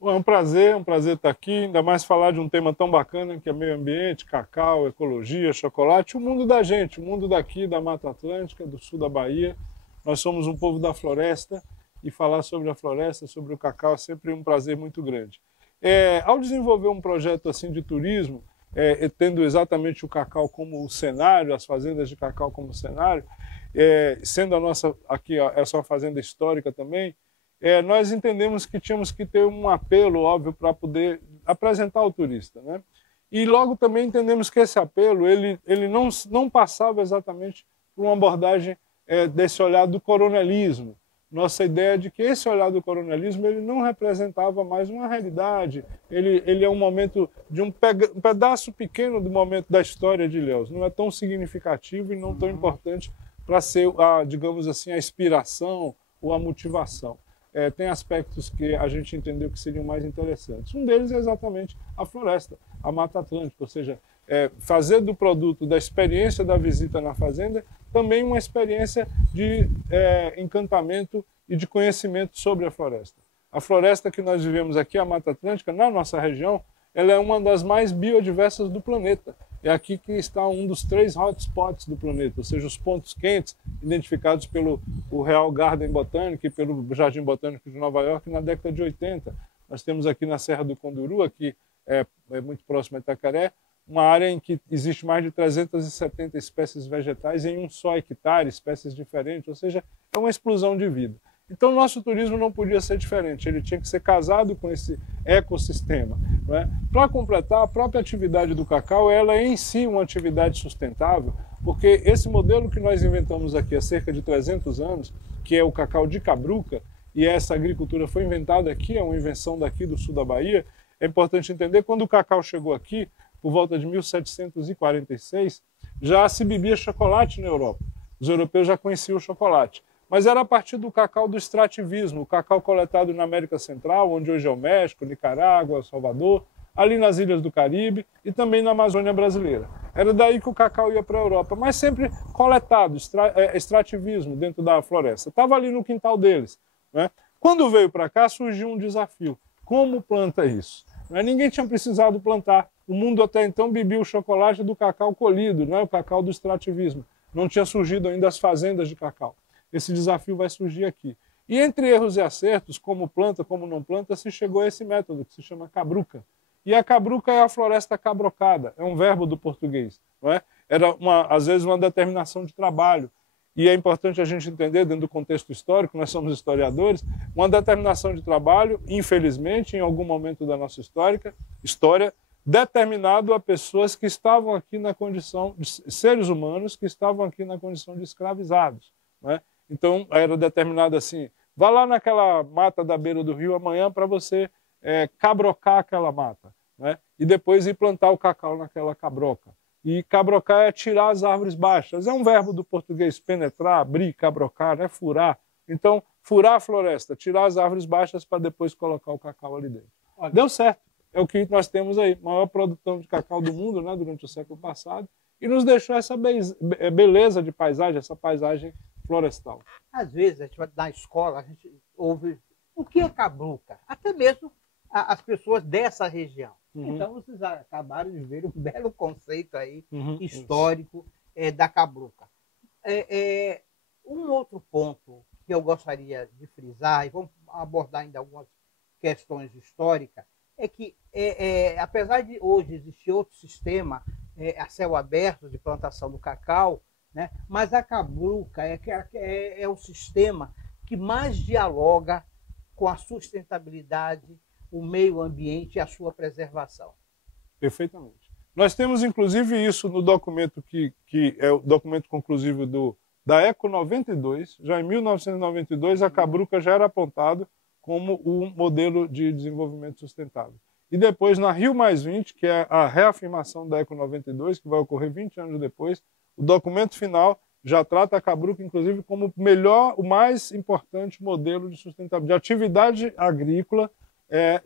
Bom, é um prazer estar aqui, ainda mais falar de um tema tão bacana que é meio ambiente, cacau, ecologia, chocolate, o mundo da gente, o mundo daqui da Mata Atlântica, do sul da Bahia. Nós somos um povo da floresta e falar sobre a floresta, sobre o cacau é sempre um prazer muito grande. Ao desenvolver um projeto assim de turismo, tendo exatamente o cacau como o cenário, as fazendas de cacau como cenário, sendo a nossa aqui essa uma fazenda histórica também, nós entendemos que tínhamos que ter um apelo óbvio para poder apresentar ao turista, né? E logo também entendemos que esse apelo ele não passava exatamente por uma abordagem desse olhar do coronelismo. Nossa ideia é de que esse olhar do coronelismo ele não representava mais uma realidade, ele é um momento de um pedaço pequeno do momento da história de Ilhéus, não é tão significativo e não tão importante para ser, digamos assim, a inspiração ou a motivação. Tem aspectos que a gente entendeu que seriam mais interessantes. Um deles é exatamente a floresta, a Mata Atlântica, ou seja, fazer do produto, da experiência da visita na fazenda, também uma experiência de encantamento e de conhecimento sobre a floresta. A floresta que nós vivemos aqui, a Mata Atlântica, na nossa região, ela é uma das mais biodiversas do planeta. É aqui que está um dos 3 hotspots do planeta, ou seja, os pontos quentes identificados pelo Real Garden Botânico e pelo Jardim Botânico de Nova York na década de 80. Nós temos aqui na Serra do Conduru, aqui é muito próximo a Itacaré, uma área em que existe mais de 370 espécies vegetais em um só hectare, espécies diferentes, ou seja, é uma explosão de vida. Então, o nosso turismo não podia ser diferente, ele tinha que ser casado com esse ecossistema. Para completar, a própria atividade do cacau, ela é em si uma atividade sustentável, porque esse modelo que nós inventamos aqui há cerca de 300 anos, que é o cacau de cabruca, e essa agricultura foi inventada aqui, é uma invenção daqui do sul da Bahia. É importante entender, quando o cacau chegou aqui, por volta de 1746, já se bebia chocolate na Europa. Os europeus já conheciam o chocolate. Mas era a partir do cacau do extrativismo, o cacau coletado na América Central, onde hoje é o México, Nicarágua, Salvador, ali nas ilhas do Caribe e também na Amazônia brasileira. Era daí que o cacau ia para a Europa, mas sempre coletado, extrativismo dentro da floresta. Estava ali no quintal deles. Quando veio para cá, surgiu um desafio. Como planta isso? Ninguém tinha precisado plantar. O mundo até então bebia o chocolate do cacau colhido, o cacau do extrativismo. Não tinha surgido ainda as fazendas de cacau. Esse desafio vai surgir aqui. E entre erros e acertos, como planta, como não planta, se chegou a esse método, que se chama cabruca. E a cabruca é a floresta cabrocada, é um verbo do português. Era, às vezes, uma determinação de trabalho. E é importante a gente entender, dentro do contexto histórico, nós somos historiadores, uma determinação de trabalho, infelizmente, em algum momento da nossa história, determinado a pessoas que estavam aqui na condição de seres humanos, que estavam aqui na condição de escravizados. Então, era determinado assim, vá lá naquela mata da beira do rio amanhã para você cabrocar aquela mata, e depois ir plantar o cacau naquela cabroca. E cabrocar é tirar as árvores baixas. É um verbo do português, penetrar, abrir, cabrocar, furar. Então, furar a floresta, tirar as árvores baixas para depois colocar o cacau ali dentro. Deu certo. É o que nós temos aí. Maior produção de cacau do mundo, durante o século passado. E nos deixou essa beleza de paisagem, essa paisagem florestal. Às vezes, a gente vai na escola, a gente ouve o que é cabruca, até mesmo as pessoas dessa região. Então, vocês acabaram de ver um belo conceito aí, histórico, da cabruca. Um outro ponto que eu gostaria de frisar, e vamos abordar ainda algumas questões históricas, é que, apesar de hoje existir outro sistema a céu aberto de plantação do cacau, mas a cabruca é o sistema que mais dialoga com a sustentabilidade, o meio ambiente e a sua preservação. Perfeitamente. Nós temos, inclusive, isso no documento que é o documento conclusivo da ECO 92. Já em 1992, a cabruca já era apontado como um modelo de desenvolvimento sustentável. E depois, na Rio+20, que é a reafirmação da ECO 92, que vai ocorrer 20 anos depois, o documento final já trata a cabruca, inclusive, como o mais importante modelo de sustentabilidade, de atividade agrícola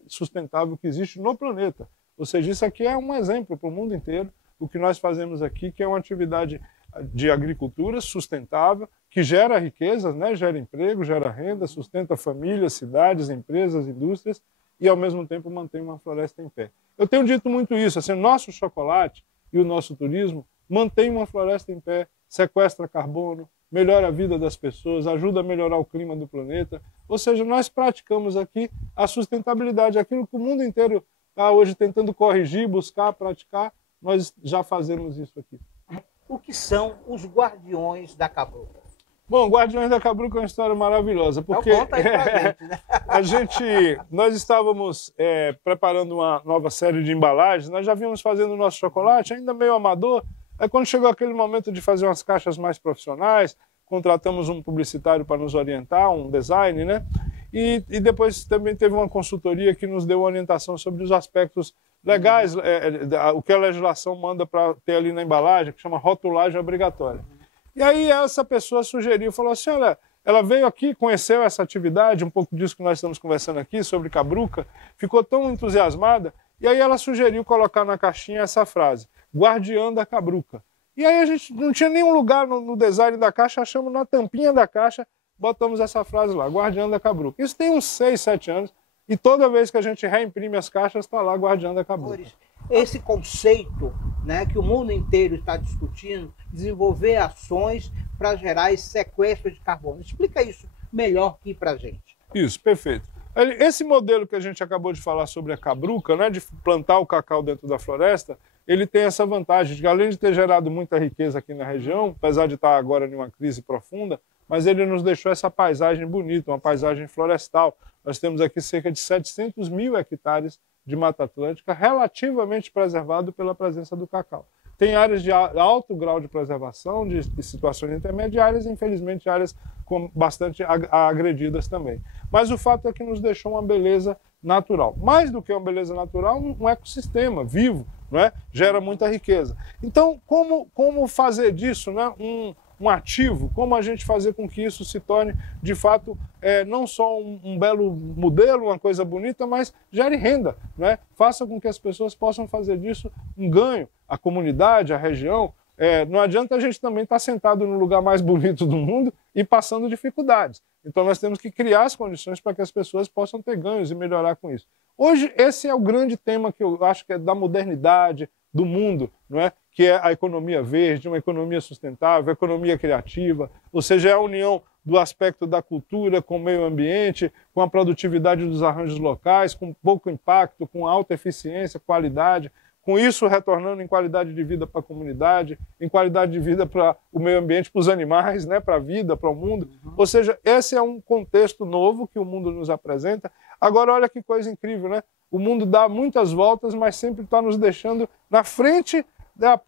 sustentável que existe no planeta. Ou seja, isso aqui é um exemplo para o mundo inteiro, o que nós fazemos aqui, que é uma atividade de agricultura sustentável, que gera riquezas, gera emprego, gera renda, sustenta famílias, cidades, empresas, indústrias, e ao mesmo tempo mantém uma floresta em pé. Eu tenho dito muito isso, assim, o nosso chocolate e o nosso turismo mantém uma floresta em pé, sequestra carbono, melhora a vida das pessoas, ajuda a melhorar o clima do planeta. Ou seja, nós praticamos aqui a sustentabilidade, aquilo que o mundo inteiro está hoje tentando corrigir, buscar, praticar, nós já fazemos isso aqui. O que são os guardiões da cabruca? Bom, Guardiões da Cabruca é uma história maravilhosa, porque então, conta aí pra gente, nós estávamos preparando uma nova série de embalagens, nós já vínhamos fazendo o nosso chocolate, ainda meio amador. Aí quando chegou aquele momento de fazer umas caixas mais profissionais, contratamos um publicitário para nos orientar, um design, e depois também teve uma consultoria que nos deu orientação sobre os aspectos legais, o que a legislação manda para ter ali na embalagem, que chama rotulagem obrigatória. E aí essa pessoa sugeriu, falou assim, olha, ela veio aqui, conheceu essa atividade, um pouco disso que nós estamos conversando aqui, sobre cabruca, ficou tão entusiasmada, e aí ela sugeriu colocar na caixinha essa frase, guardiã da cabruca. E aí a gente não tinha nenhum lugar no design da caixa, achamos na tampinha da caixa, botamos essa frase lá, guardiã da cabruca. Isso tem uns 6, 7 anos, e toda vez que a gente reimprime as caixas, está lá guardiã da cabruca. Esse conceito, que o mundo inteiro está discutindo, desenvolver ações para gerar esse sequestro de carbono. Explica isso melhor aqui para a gente. Isso, perfeito. Esse modelo que a gente acabou de falar sobre a cabruca, de plantar o cacau dentro da floresta, ele tem essa vantagem, de que além de ter gerado muita riqueza aqui na região, apesar de estar agora em uma crise profunda, mas ele nos deixou essa paisagem bonita, uma paisagem florestal. Nós temos aqui cerca de 700 mil hectares de Mata Atlântica relativamente preservado pela presença do cacau. Tem áreas de alto grau de preservação, de situações intermediárias, e infelizmente áreas bastante agredidas também. Mas o fato é que nos deixou uma beleza natural. Mais do que uma beleza natural, um ecossistema vivo, não é? Gera muita riqueza. Então, como fazer disso, né, um ativo, como a gente fazer com que isso se torne, de fato, não só um belo modelo, uma coisa bonita, mas gere renda, né? Faça com que as pessoas possam fazer disso um ganho, a comunidade, a região. Não adianta a gente também estar sentado no lugar mais bonito do mundo e passando dificuldades. Então nós temos que criar as condições para que as pessoas possam ter ganhos e melhorar com isso. Hoje esse é o grande tema que eu acho que é da modernidade, do mundo, não é? Que é a economia verde, uma economia sustentável, a economia criativa, ou seja, é a união do aspecto da cultura com o meio ambiente, com a produtividade dos arranjos locais, com pouco impacto, com alta eficiência, qualidade, com isso retornando em qualidade de vida para a comunidade, em qualidade de vida para o meio ambiente, para os animais, né, para a vida, para o mundo. Ou seja, esse é um contexto novo que o mundo nos apresenta. Agora, olha que coisa incrível, né? O mundo dá muitas voltas, mas sempre está nos deixando na frente,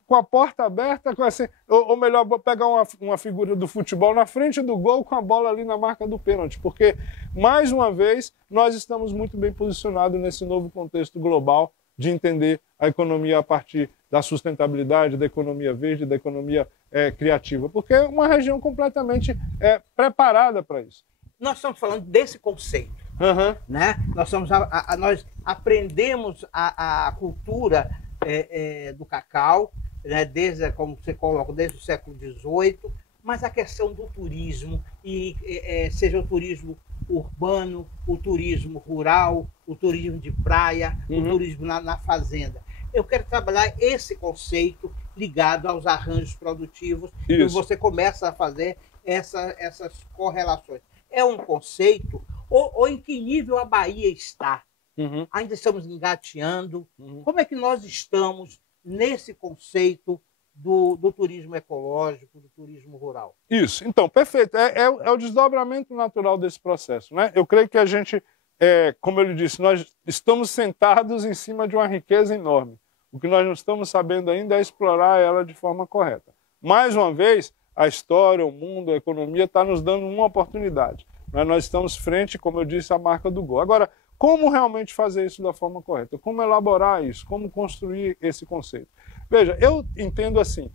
com a porta aberta, com assim, ou melhor, vou pegar uma figura do futebol na frente do gol com a bola ali na marca do pênalti, porque, mais uma vez, nós estamos muito bem posicionados nesse novo contexto global de entender a economia a partir da sustentabilidade, da economia verde, da economia criativa, porque é uma região completamente preparada para isso. Nós estamos falando desse conceito, né? Nós aprendemos a cultura do cacau, né? Desde, como você coloca, desde o século XVIII, mas a questão do turismo, seja o turismo urbano, o turismo rural, o turismo de praia, o turismo na fazenda. Eu quero trabalhar esse conceito ligado aos arranjos produtivos, e você começa a fazer essas correlações. É um conceito, ou em que nível a Bahia está? Ainda estamos engateando. Como é que nós estamos nesse conceito do turismo ecológico, do turismo rural? Isso, então, perfeito. É o desdobramento natural desse processo, né? Eu creio que a gente, como eu lhe disse, nós estamos sentados em cima de uma riqueza enorme. O que nós não estamos sabendo ainda é explorar ela de forma correta. Mais uma vez, a história, o mundo, a economia está nos dando uma oportunidade. Nós estamos frente, como eu disse, à marca do gol. Agora, como realmente fazer isso da forma correta? Como elaborar isso? Como construir esse conceito? Veja, eu entendo assim,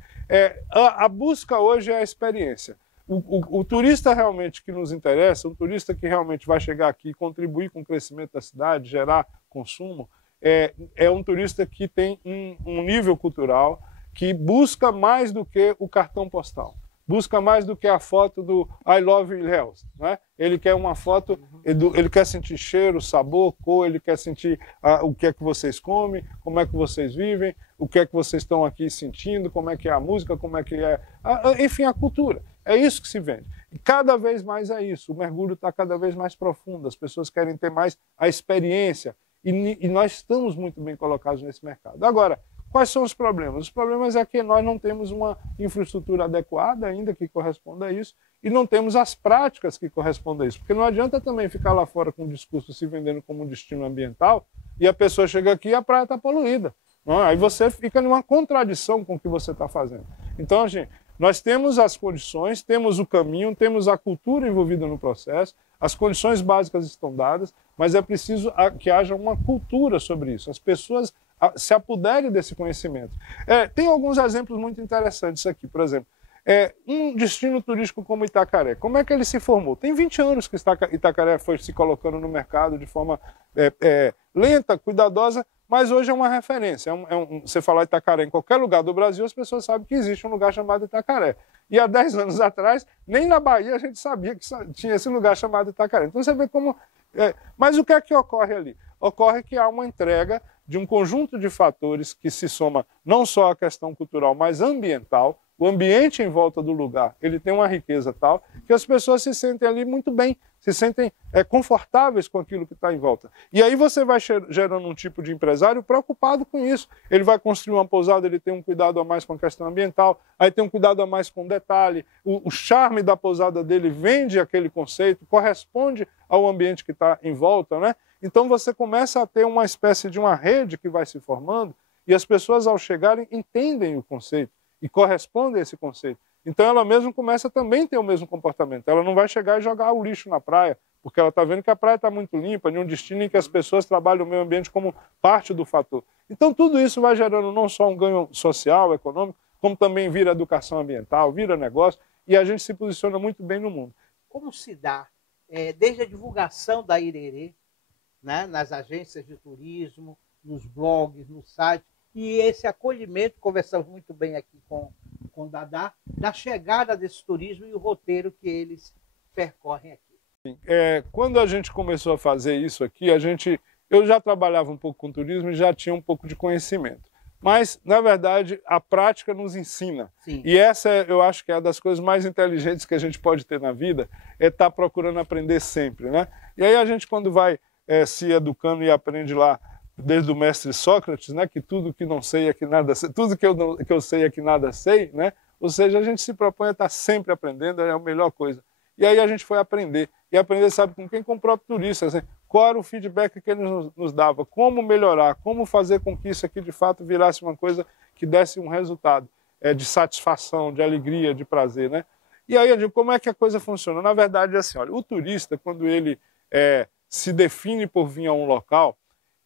a busca hoje é a experiência. O turista realmente que nos interessa, o turista que realmente vai chegar aqui e contribuir com o crescimento da cidade, gerar consumo, é um turista que tem um nível cultural que busca mais do que o cartão postal. Busca mais do que a foto do I Love Ilhéus, né? Ele quer uma foto, ele quer sentir cheiro, sabor, cor, ele quer sentir o que é que vocês comem, como é que vocês vivem, o que é que vocês estão aqui sentindo, como é que é a música, como é que é, enfim, a cultura. É isso que se vende. E cada vez mais é isso, o mergulho está cada vez mais profundo, as pessoas querem ter mais a experiência e nós estamos muito bem colocados nesse mercado. Agora, quais são os problemas? Os problemas é que nós não temos uma infraestrutura adequada ainda que corresponda a isso e não temos as práticas que correspondam a isso. Porque não adianta também ficar lá fora com um discurso se vendendo como um destino ambiental e a pessoa chega aqui e a praia está poluída. Não é? Aí você fica numa contradição com o que você está fazendo. Então, gente, nós temos as condições, temos o caminho, temos a cultura envolvida no processo, as condições básicas estão dadas, mas é preciso que haja uma cultura sobre isso. As pessoas se apoderem desse conhecimento. Tem alguns exemplos muito interessantes aqui. Por exemplo, um destino turístico como Itacaré. Como é que ele se formou? Tem 20 anos que Itacaré foi se colocando no mercado de forma lenta, cuidadosa, mas hoje é uma referência. Você falar Itacaré em qualquer lugar do Brasil, as pessoas sabem que existe um lugar chamado Itacaré. E há 10 anos atrás, nem na Bahia a gente sabia que tinha esse lugar chamado Itacaré. Então você vê como... Mas o que é que ocorre ali? Ocorre que há uma entrega de um conjunto de fatores que se soma não só à questão cultural, mas ambiental, o ambiente em volta do lugar, ele tem uma riqueza tal que as pessoas se sentem ali muito bem, se sentem confortáveis com aquilo que está em volta. E aí você vai gerando um tipo de empresário preocupado com isso. Ele vai construir uma pousada, ele tem um cuidado a mais com a questão ambiental, aí tem um cuidado a mais com o detalhe, o charme da pousada dele vende aquele conceito, corresponde ao ambiente que está em volta, né? Então você começa a ter uma espécie de uma rede que vai se formando e as pessoas ao chegarem entendem o conceito e correspondem a esse conceito. Então ela mesma começa também a ter o mesmo comportamento. Ela não vai chegar e jogar o lixo na praia, porque ela está vendo que a praia está muito limpa, em um destino em que as pessoas trabalham o meio ambiente como parte do fator. Então tudo isso vai gerando não só um ganho social, econômico, como também vira educação ambiental, vira negócio, e a gente se posiciona muito bem no mundo. Como se dá, desde a divulgação da Irerê, né, nas agências de turismo, nos blogs, no site, e esse acolhimento, conversamos muito bem aqui com o Dadá, da chegada desse turismo e o roteiro que eles percorrem aqui. Quando a gente começou a fazer isso aqui, eu já trabalhava um pouco com turismo e já tinha um pouco de conhecimento. Mas, na verdade, a prática nos ensina. Sim. E essa, eu acho que é uma das coisas mais inteligentes que a gente pode ter na vida, é estar procurando aprender sempre, né? E aí a gente, quando vai se educando e aprende lá, desde o mestre Sócrates, né, que tudo que não sei é que nada sei, tudo que eu sei é que nada sei, né? Ou seja, a gente se propõe a estar sempre aprendendo, é a melhor coisa. E aí a gente foi aprender. E aprender, sabe, com quem? Com o próprio turista. Assim, qual era o feedback que ele nos dava? Como melhorar? Como fazer com que isso aqui, de fato, virasse uma coisa que desse um resultado de satisfação, de alegria, de prazer, né? E aí eu digo, como é que a coisa funciona? Na verdade, é assim, olha, o turista, quando ele se define por vir a um local,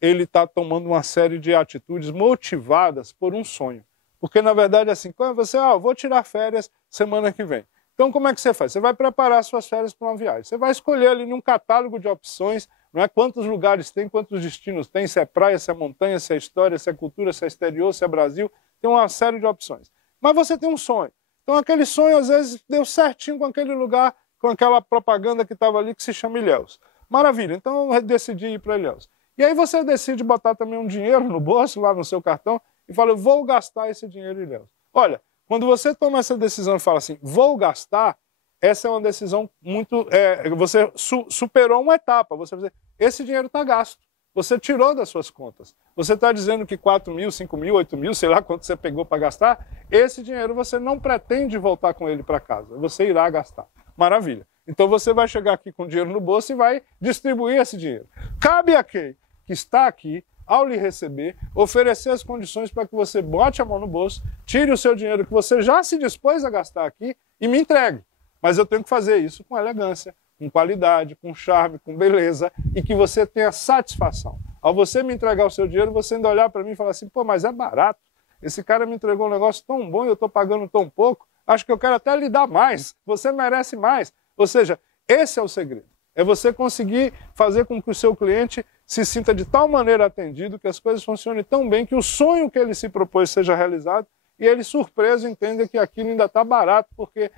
ele está tomando uma série de atitudes motivadas por um sonho. Porque, na verdade, assim, quando você, vou tirar férias semana que vem. Então, como é que você faz? Você vai preparar suas férias para uma viagem. Você vai escolher ali num catálogo de opções, não é? Quantos lugares tem, quantos destinos tem, se é praia, se é montanha, se é história, se é cultura, se é exterior, se é Brasil. Tem uma série de opções. Mas você tem um sonho. Então, aquele sonho, às vezes, deu certinho com aquele lugar, com aquela propaganda que estava ali, que se chama Ilhéus. Maravilha, então eu decidi ir para Ilhéus. E aí você decide botar também um dinheiro no bolso, lá no seu cartão, e fala, eu vou gastar esse dinheiro em Ilhéus. Olha, quando você toma essa decisão e fala assim, vou gastar, essa é uma decisão muito... você superou uma etapa. Você vai dizer, esse dinheiro está gasto. Você tirou das suas contas. Você está dizendo que 4 mil, 5 mil, 8 mil, sei lá quanto você pegou para gastar, esse dinheiro você não pretende voltar com ele para casa. Você irá gastar. Maravilha. Então você vai chegar aqui com dinheiro no bolso e vai distribuir esse dinheiro. Cabe a quem que está aqui, ao lhe receber, oferecer as condições para que você bote a mão no bolso, tire o seu dinheiro que você já se dispôs a gastar aqui e me entregue. Mas eu tenho que fazer isso com elegância, com qualidade, com charme, com beleza e que você tenha satisfação. Ao você me entregar o seu dinheiro, você ainda olhar para mim e falar assim, pô, mas é barato. Esse cara me entregou um negócio tão bom e eu estou pagando tão pouco, acho que eu quero até lhe dar mais, você merece mais. Ou seja, esse é o segredo. É você conseguir fazer com que o seu cliente se sinta de tal maneira atendido, que as coisas funcionem tão bem, que o sonho que ele se propôs seja realizado e ele, surpreso, entenda que aquilo ainda está barato, porque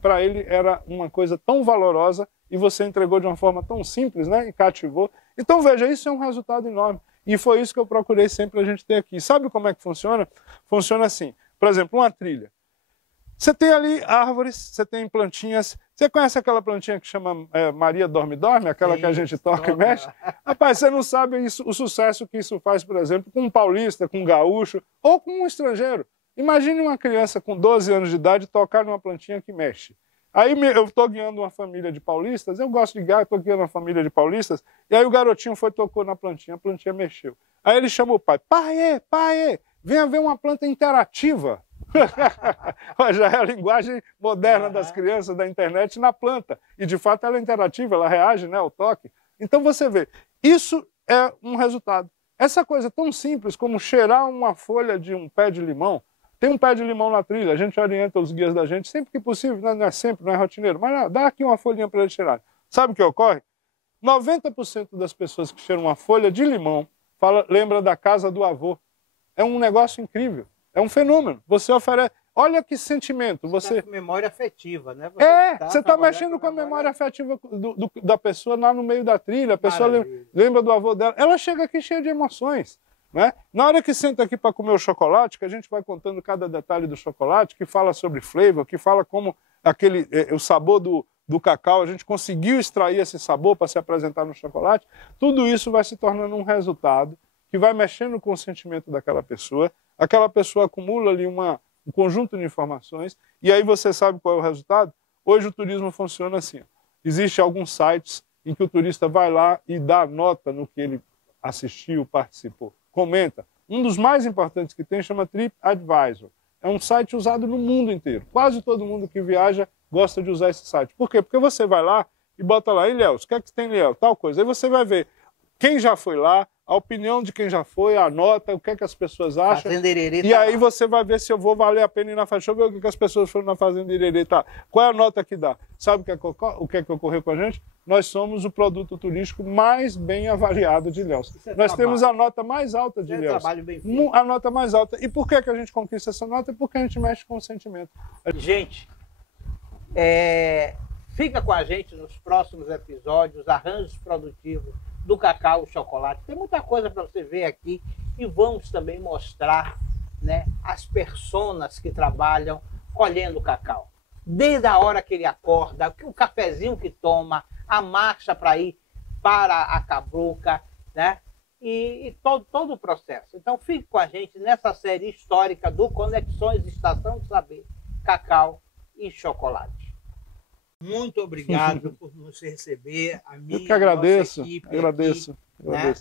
para ele era uma coisa tão valorosa e você entregou de uma forma tão simples, né, e cativou. Então, veja, isso é um resultado enorme. E foi isso que eu procurei sempre a gente ter aqui. Sabe como é que funciona? Funciona assim. Por exemplo, uma trilha. Você tem ali árvores, você tem plantinhas. Você conhece aquela plantinha que chama Maria Dorme-Dorme? Aquela que a gente toca e mexe? Rapaz, você não sabe o sucesso que isso faz, por exemplo, com um paulista, com um gaúcho ou com um estrangeiro. Imagine uma criança com 12 anos de idade tocar numa plantinha que mexe. Aí eu estou guiando uma família de paulistas, eu gosto de guiar, estou guiando uma família de paulistas, e aí o garotinho tocou na plantinha, a plantinha mexeu. Aí ele chamou o pai, pai, venha ver uma planta interativa. Já é a linguagem moderna das crianças da internet na planta. E de fato ela é interativa, ela reage, né, ao toque. Então você vê, isso é um resultado. Essa coisa tão simples como cheirar uma folha de um pé de limão. Tem um pé de limão na trilha, a gente orienta os guias da gente sempre que possível, não é sempre, não é rotineiro, mas dá aqui uma folhinha para eles cheirarem. Sabe o que ocorre? 90% das pessoas que cheiram uma folha de limão lembra da casa do avô. É um negócio incrível. É um fenômeno. Você oferece... Olha que sentimento. Você tá com memória afetiva, né? Você está mexendo com a memória afetiva da pessoa lá no meio da trilha. A pessoa lembra do avô dela. Ela chega aqui cheia de emoções. né? Na hora que senta aqui para comer o chocolate, que a gente vai contando cada detalhe do chocolate, que fala sobre flavor, que fala como o sabor do cacau, a gente conseguiu extrair esse sabor para se apresentar no chocolate, tudo isso vai se tornando um resultado que vai mexendo com o sentimento daquela pessoa, aquela pessoa acumula ali um conjunto de informações, e aí você sabe qual é o resultado? Hoje o turismo funciona assim. Existem alguns sites em que o turista vai lá e dá nota no que ele assistiu, participou, comenta. Um dos mais importantes que tem chama TripAdvisor. É um site usado no mundo inteiro. Quase todo mundo que viaja gosta de usar esse site. Por quê? Porque você vai lá e bota lá, Ilhéus, o que é que tem, Ilhéus? Tal coisa. Aí você vai ver quem já foi lá, a opinião de quem já foi, a nota, o que é que as pessoas acham. E aí você vai ver se eu vou valer a pena ir na fazenda. Deixa eu ver o que as pessoas foram na Fazenda Irerê. Tá. Qual é a nota que dá? Sabe o que é que ocorreu com a gente? Nós somos o produto turístico mais bem avaliado de Ilhéus. Nós temos a nota mais alta de Ilhéus. A nota mais alta. E por que a gente conquista essa nota? Porque a gente mexe com o sentimento. Gente, fica com a gente nos próximos episódios, arranjos produtivos do cacau e chocolate. Tem muita coisa para você ver aqui e vamos também mostrar, né, as personas que trabalham colhendo o cacau. Desde a hora que ele acorda, o cafezinho que toma, a marcha para ir para a cabruca, né, e todo o processo. Então fique com a gente nessa série histórica do Conexões Estação do Saber, Cacau e Chocolate. Muito obrigado por nos receber, a minha, eu que agradeço, nossa equipe agradeço. Né?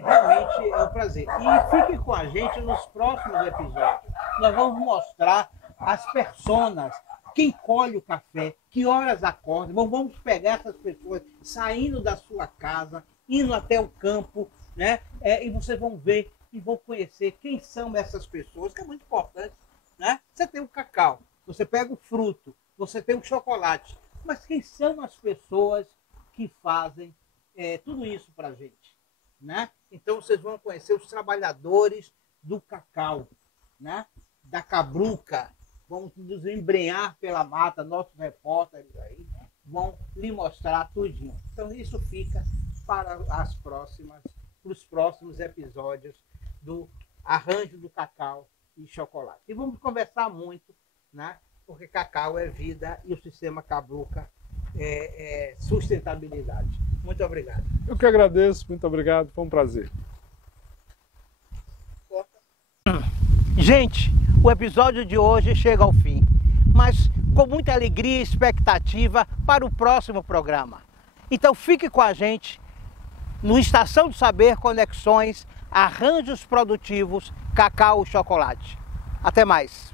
Realmente é um prazer. E fique com a gente nos próximos episódios. Nós vamos mostrar as personas, quem colhe o café, que horas acordam. Vamos pegar essas pessoas saindo da sua casa, indo até o campo, né? E vocês vão ver e vão conhecer quem são essas pessoas, que é muito importante, né? Você tem o cacau, você pega o fruto, você tem o chocolate, mas quem são as pessoas que fazem tudo isso para a gente, né? Então vocês vão conhecer os trabalhadores do cacau, né? Da cabruca, vão nos embrenhar pela mata, nossos repórteres aí vão lhe mostrar tudinho. Então isso fica para os próximos episódios do Arranjo do Cacau e Chocolate. E vamos conversar muito, né? Porque cacau é vida e o sistema cabruca é sustentabilidade. Muito obrigado. Eu que agradeço, muito obrigado, foi um prazer. Gente, o episódio de hoje chega ao fim, mas com muita alegria e expectativa para o próximo programa. Então fique com a gente no Estação do Saber Conexões, Arranjos Produtivos, Cacau e Chocolate. Até mais.